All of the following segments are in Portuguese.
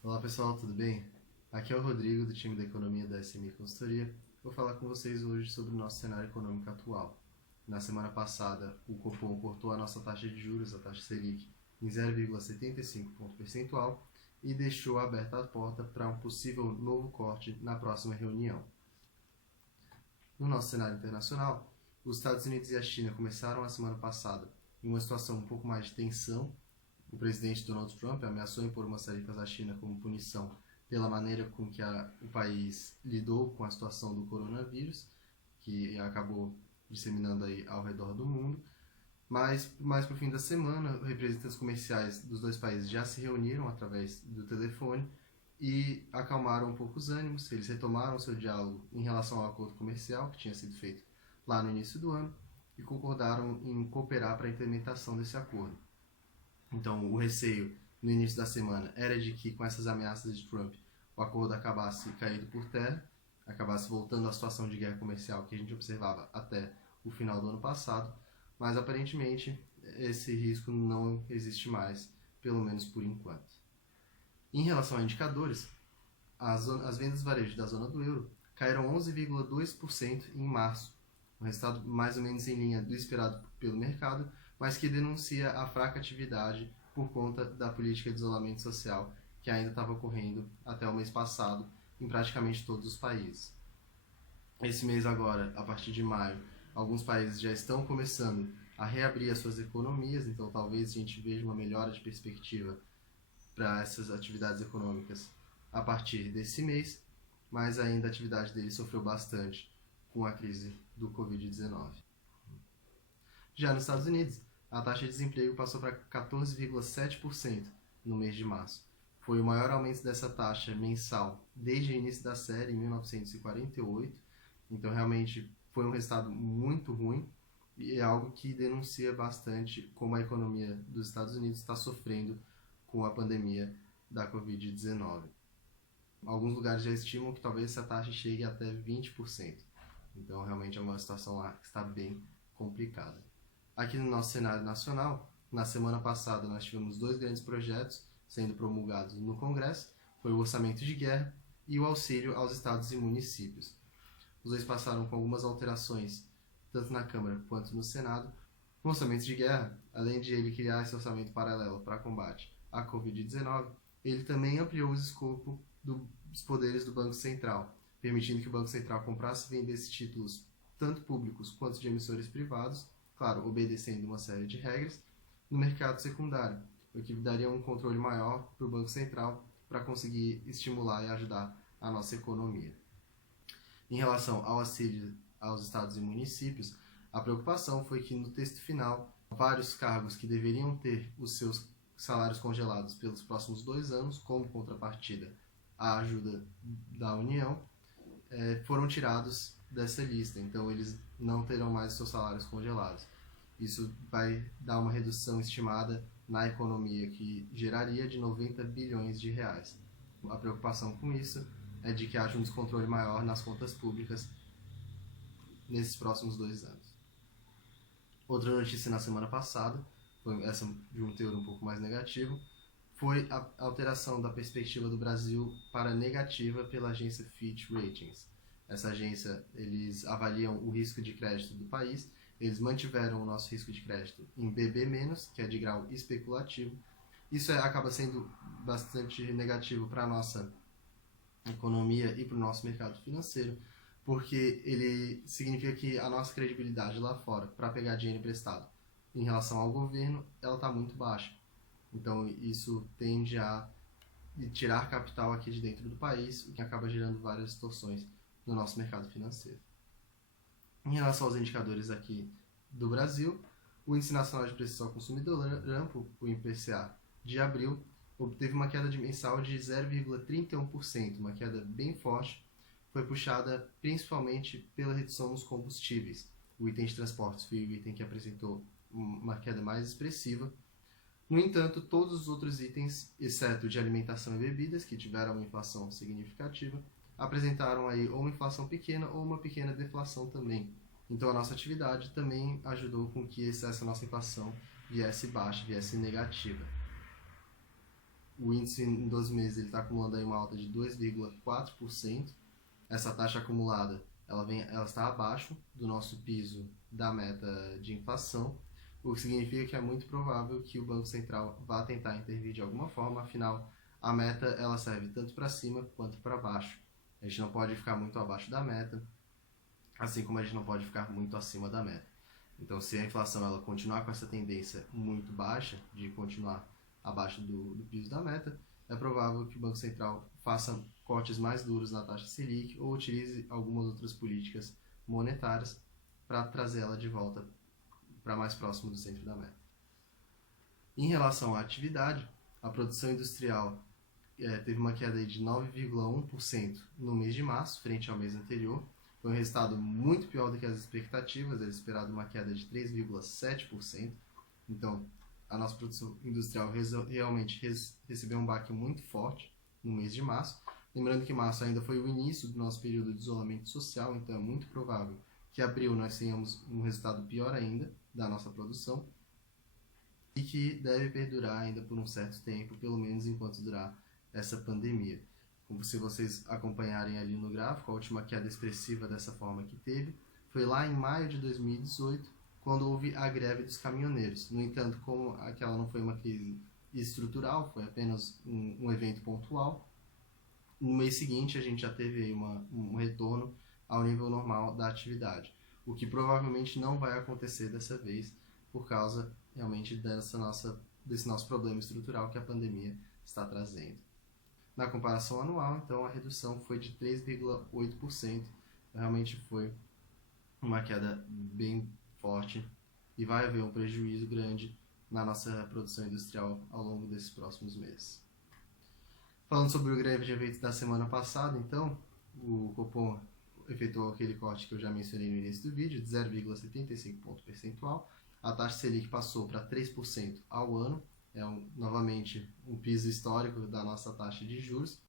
Olá pessoal, tudo bem? Aqui é o Rodrigo do time da Economia da SMI Consultoria. Vou falar com vocês hoje sobre o nosso cenário econômico atual. Na semana passada, o Copom cortou a nossa taxa de juros, a taxa Selic, em 0,75 ponto percentual e deixou aberta a porta para um possível novo corte na próxima reunião. No nosso cenário internacional, os Estados Unidos e a China começaram a semana passada em uma situação um pouco mais de tensão. O presidente Donald Trump ameaçou impor umas tarifas à China como punição pela maneira com que o país lidou com a situação do coronavírus, que acabou disseminando aí ao redor do mundo. Mas mais para o fim da semana, representantes comerciais dos dois países já se reuniram através do telefone e acalmaram um pouco os ânimos. Eles retomaram seu diálogo em relação ao acordo comercial que tinha sido feito lá no início do ano e concordaram em cooperar para a implementação desse acordo. Então, o receio no início da semana era de que, com essas ameaças de Trump, o acordo acabasse caindo por terra, acabasse voltando à situação de guerra comercial que a gente observava até o final do ano passado, mas aparentemente esse risco não existe mais, pelo menos por enquanto. Em relação a indicadores, as vendas varejo da zona do euro caíram 11,2% em março, um resultado mais ou menos em linha do esperado pelo mercado, mas que denuncia a fraca atividade por conta da política de isolamento social que ainda estava ocorrendo até o mês passado em praticamente todos os países. Esse mês agora, a partir de maio, alguns países já estão começando a reabrir as suas economias, então talvez a gente veja uma melhora de perspectiva para essas atividades econômicas a partir desse mês, mas ainda a atividade dele sofreu bastante com a crise do Covid-19. Já nos Estados Unidos, a taxa de desemprego passou para 14,7% no mês de março. Foi o maior aumento dessa taxa mensal desde o início da série, em 1948. Então, realmente, foi um resultado muito ruim e é algo que denuncia bastante como a economia dos Estados Unidos está sofrendo com a pandemia da Covid-19. Alguns lugares já estimam que talvez essa taxa chegue até 20%. Então, realmente é uma situação lá que está bem complicada. Aqui no nosso cenário nacional, na semana passada nós tivemos dois grandes projetos sendo promulgados no Congresso, foi o Orçamento de Guerra e o Auxílio aos Estados e Municípios. Os dois passaram com algumas alterações, tanto na Câmara quanto no Senado. No Orçamento de Guerra, além de ele criar esse orçamento paralelo para combate à Covid-19, ele também ampliou o escopo dos poderes do Banco Central, permitindo que o Banco Central comprasse e vendesse títulos tanto públicos quanto de emissores privados, claro, obedecendo uma série de regras, no mercado secundário, o que daria um controle maior para o Banco Central para conseguir estimular e ajudar a nossa economia. Em relação ao auxílio aos estados e municípios, a preocupação foi que no texto final, vários cargos que deveriam ter os seus salários congelados pelos próximos 2 anos, como contrapartida à ajuda da União, foram tirados dessa lista, então eles não terão mais seus salários congelados. Isso vai dar uma redução estimada na economia que geraria de 90 bilhões de reais. A preocupação com isso é de que haja um descontrole maior nas contas públicas nesses próximos 2 anos. Outra notícia na semana passada, foi essa de um teor um pouco mais negativo, foi a alteração da perspectiva do Brasil para negativa pela agência Fitch Ratings. Essa agência, eles avaliam o risco de crédito do país, eles mantiveram o nosso risco de crédito em BB-, que é de grau especulativo. Isso acaba sendo bastante negativo para a nossa economia e para o nosso mercado financeiro, porque ele significa que a nossa credibilidade lá fora para pegar dinheiro emprestado em relação ao governo, ela está muito baixa. Então isso tende a tirar capital aqui de dentro do país, o que acaba gerando várias distorções no nosso mercado financeiro. Em relação aos indicadores aqui do Brasil, o Índice Nacional de Preços ao Consumidor, o IPCA, de abril, obteve uma queda mensal de 0,31%, uma queda bem forte, foi puxada principalmente pela redução nos combustíveis. O item de transportes foi o item que apresentou uma queda mais expressiva. No entanto, todos os outros itens, exceto de alimentação e bebidas, que tiveram uma inflação significativa, apresentaram aí ou uma inflação pequena ou uma pequena deflação também. Então a nossa atividade também ajudou com que essa nossa inflação viesse baixa, viesse negativa. o índice em 12 meses está acumulando aí uma alta de 2,4%. Essa taxa acumulada ela está abaixo do nosso piso da meta de inflação, o que significa que é muito provável que o Banco Central vá tentar intervir de alguma forma, afinal, a meta ela serve tanto para cima quanto para baixo. A gente não pode ficar muito abaixo da meta, assim como a gente não pode ficar muito acima da meta. Então, se a inflação ela continuar com essa tendência muito baixa, de continuar abaixo do piso da meta, é provável que o Banco Central faça cortes mais duros na taxa Selic ou utilize algumas outras políticas monetárias para trazer ela de volta para mais próximo do centro da meta. Em relação à atividade, a produção industrial teve uma queda de 9,1% no mês de março, frente ao mês anterior. Foi um resultado muito pior do que as expectativas, era esperado uma queda de 3,7%. Então, a nossa produção industrial realmente recebeu um baque muito forte no mês de março. Lembrando que março ainda foi o início do nosso período de isolamento social, então é muito provável que abril nós tenhamos um resultado pior ainda da nossa produção e que deve perdurar ainda por um certo tempo, pelo menos enquanto durar essa pandemia. Como se vocês acompanharem ali no gráfico, a última queda expressiva dessa forma que teve foi lá em maio de 2018, quando houve a greve dos caminhoneiros. No entanto, como aquela não foi uma crise estrutural, foi apenas um evento pontual, no mês seguinte a gente já teve um retorno ao nível normal da atividade, o que provavelmente não vai acontecer dessa vez por causa realmente desse nosso problema estrutural que a pandemia está trazendo. Na comparação anual, então, a redução foi de 3,8%, realmente foi uma queda bem forte e vai haver um prejuízo grande na nossa produção industrial ao longo desses próximos meses. Falando sobre o greve de eventos da semana passada, então, o Copom efetuou aquele corte que eu já mencionei no início do vídeo, de 0,75 ponto percentual. A taxa Selic passou para 3% ao ano, novamente um piso histórico da nossa taxa de juros.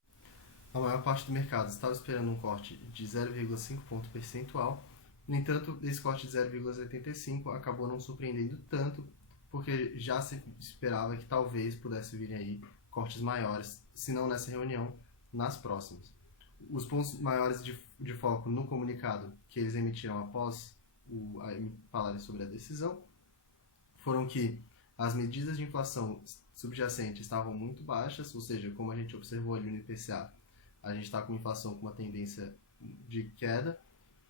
A maior parte do mercado estava esperando um corte de 0,5 ponto percentual. No entanto, esse corte de 0,75 acabou não surpreendendo tanto, porque já se esperava que talvez pudesse vir aí cortes maiores, se não nessa reunião, nas próximas. Os pontos maiores de foco no comunicado que eles emitiram após falarem sobre a decisão foram que as medidas de inflação subjacente estavam muito baixas, ou seja, como a gente observou ali no IPCA, a gente está com inflação com uma tendência de queda,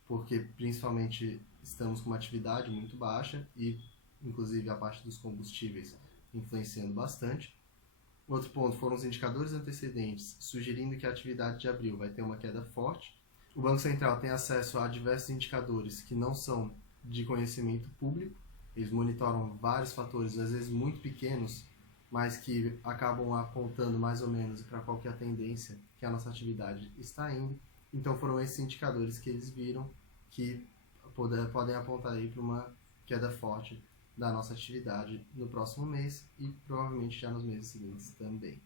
porque principalmente estamos com uma atividade muito baixa e, inclusive, a parte dos combustíveis influenciando bastante. Outro ponto foram os indicadores antecedentes, sugerindo que a atividade de abril vai ter uma queda forte. O Banco Central tem acesso a diversos indicadores que não são de conhecimento público. Eles monitoram vários fatores, às vezes muito pequenos, mas que acabam apontando mais ou menos para qual que é a tendência que a nossa atividade está indo. Então foram esses indicadores que eles viram que podem apontar aí para uma queda forte da nossa atividade no próximo mês e provavelmente já nos meses seguintes também.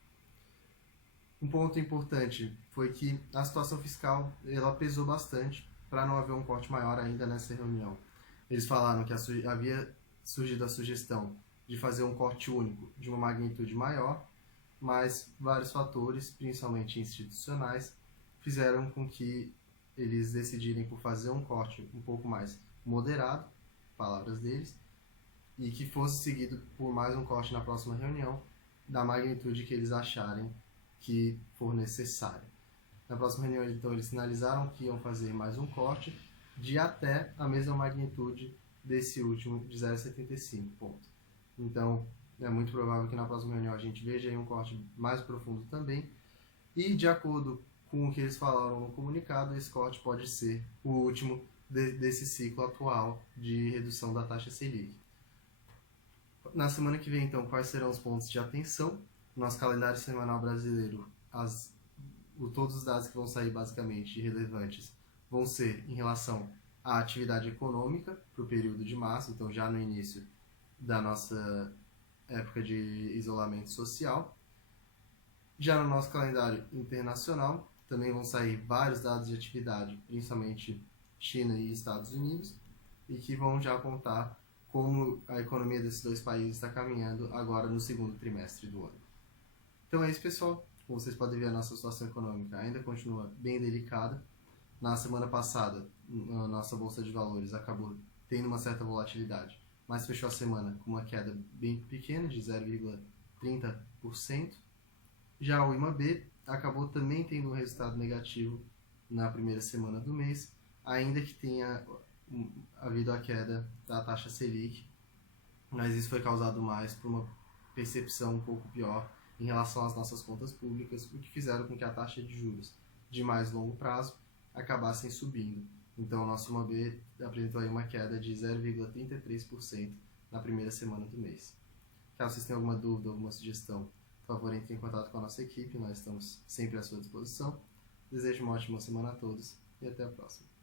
Um ponto importante foi que a situação fiscal ela pesou bastante para não haver um corte maior ainda nessa reunião. Eles falaram que havia surgido a sugestão de fazer um corte único de uma magnitude maior, mas vários fatores, principalmente institucionais, fizeram com que eles decidirem por fazer um corte um pouco mais moderado, palavras deles, e que fosse seguido por mais um corte na próxima reunião, da magnitude que eles acharem que for necessário. Na próxima reunião, então, eles sinalizaram que iam fazer mais um corte de até a mesma magnitude desse último de 0,75 ponto. Então, é muito provável que na próxima reunião a gente veja aí um corte mais profundo também. E, de acordo com o que eles falaram no comunicado, esse corte pode ser o último desse ciclo atual de redução da taxa Selic. Na semana que vem, então, quais serão os pontos de atenção? Nosso calendário semanal brasileiro, todos os dados que vão sair basicamente relevantes vão ser em relação à atividade econômica para o período de março, então já no início da nossa época de isolamento social. Já no nosso calendário internacional, também vão sair vários dados de atividade, principalmente China e Estados Unidos, e que vão já apontar como a economia desses dois países está caminhando agora no segundo trimestre do ano. Então é isso, pessoal. Como vocês podem ver, a nossa situação econômica ainda continua bem delicada. Na semana passada, a nossa bolsa de valores acabou tendo uma certa volatilidade, mas fechou a semana com uma queda bem pequena, de 0,30%. Já o IMAB acabou também tendo um resultado negativo na primeira semana do mês, ainda que tenha havido a queda da taxa Selic, mas isso foi causado mais por uma percepção um pouco pior em relação às nossas contas públicas, o que fizeram com que a taxa de juros de mais longo prazo acabassem subindo. Então, o nosso IMAB apresentou aí uma queda de 0,33% na primeira semana do mês. Caso vocês tenham alguma dúvida, alguma sugestão, por favor, entre em contato com a nossa equipe, nós estamos sempre à sua disposição. Desejo uma ótima semana a todos e até a próxima.